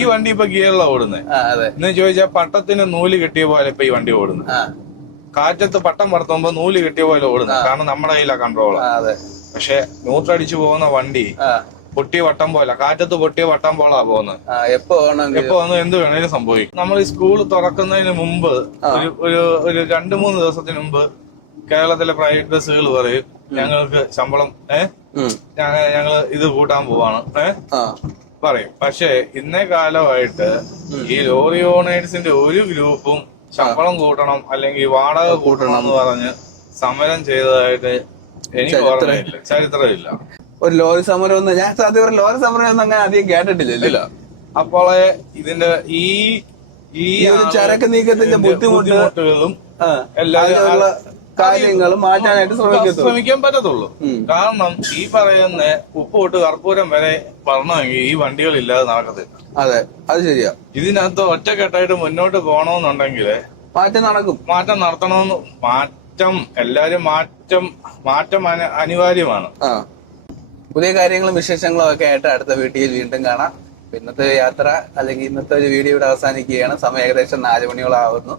ഈ വണ്ടി ഇപ്പൊ ഗിയറിലാണ് ഓടുന്നത്. എന്ന് ചോദിച്ചാൽ പട്ടത്തിന് നൂല് കെട്ടിയ പോലെ ഇപ്പൊ ഈ വണ്ടി ഓടുന്നു. കാറ്റത്ത് പട്ടം പറത്തുമ്പോ നൂല് കെട്ടിയ പോലെ ഓടുന്നു. കാരണം നമ്മുടെ കയ്യിലാ കൺട്രോള്. പക്ഷെ ന്യൂട്രടിച്ചു പോകുന്ന വണ്ടി പൊട്ടിയ വട്ടം പോലെ, കാറ്റത്ത് പൊട്ടിയ വട്ടം പോലാ പോകുന്നത്. എപ്പോ വന്നു എന്ത് വേണേലും സംഭവിക്കും. നമ്മൾ ഈ സ്കൂൾ തുറക്കുന്നതിന് മുമ്പ് ഒരു 2-3 ദിവസത്തിന് മുമ്പ് കേരളത്തിലെ പ്രൈവറ്റ് ബസ്സുകൾ പറയും ഞങ്ങൾക്ക് ശമ്പളം ഞങ്ങള് ഇത് കൂട്ടാൻ പോവാണ് പറയും. പക്ഷെ ഇന്നേ കാലമായിട്ട് ഈ ലോറി ഓണേഴ്സിന്റെ ഒരു ഗ്രൂപ്പും ശമ്പളം കൂട്ടണം അല്ലെങ്കിൽ വാടക കൂട്ടണം എന്ന് പറഞ്ഞ് സമരം ചെയ്തതായിട്ട് എനിക്ക് ഓർമ്മയില്ല, ചരിത്രമില്ല. ഒരു ലോറി സമരം ഒന്നും ഞാൻ സത്യം ലോറി സമരം ഒന്നും അങ്ങനെ അധികം കേട്ടിട്ടില്ല. അപ്പോൾ ഇതിന്റെ ഈ ചരക്ക് നീക്കത്തിന്റെ ബുദ്ധിമുട്ടുകളും എല്ലാവരും കാര്യങ്ങളും മാറ്റാനായിട്ട് ശ്രമിക്കാൻ പറ്റത്തുള്ളൂ. കാരണം ഈ പറയുന്ന ഉപ്പ് തൊട്ട് കർപ്പൂരം വരെ പറഞ്ഞെങ്കിൽ ഈ വണ്ടികൾ ഇല്ലാതെ നടക്കത്തില്ല. അതെ, അത് ശരിയാ. ഇതിനകത്ത് ഒറ്റക്കെട്ടായിട്ട് മുന്നോട്ട് പോകണമെന്നുണ്ടെങ്കിൽ മാറ്റം നടത്തണമെന്ന് എല്ലാരും മാറ്റം അനിവാര്യമാണ്. പുതിയ കാര്യങ്ങളും വിശേഷങ്ങളും ഒക്കെ ആയിട്ട് അടുത്ത വീഡിയോയിൽ വീണ്ടും കാണാം. ഇന്നത്തെ യാത്ര അല്ലെങ്കിൽ ഇന്നത്തെ ഒരു വീഡിയോ ഇവിടെ അവസാനിക്കുകയാണ്. സമയം ഏകദേശം 4 മണിയോളാവുന്നു.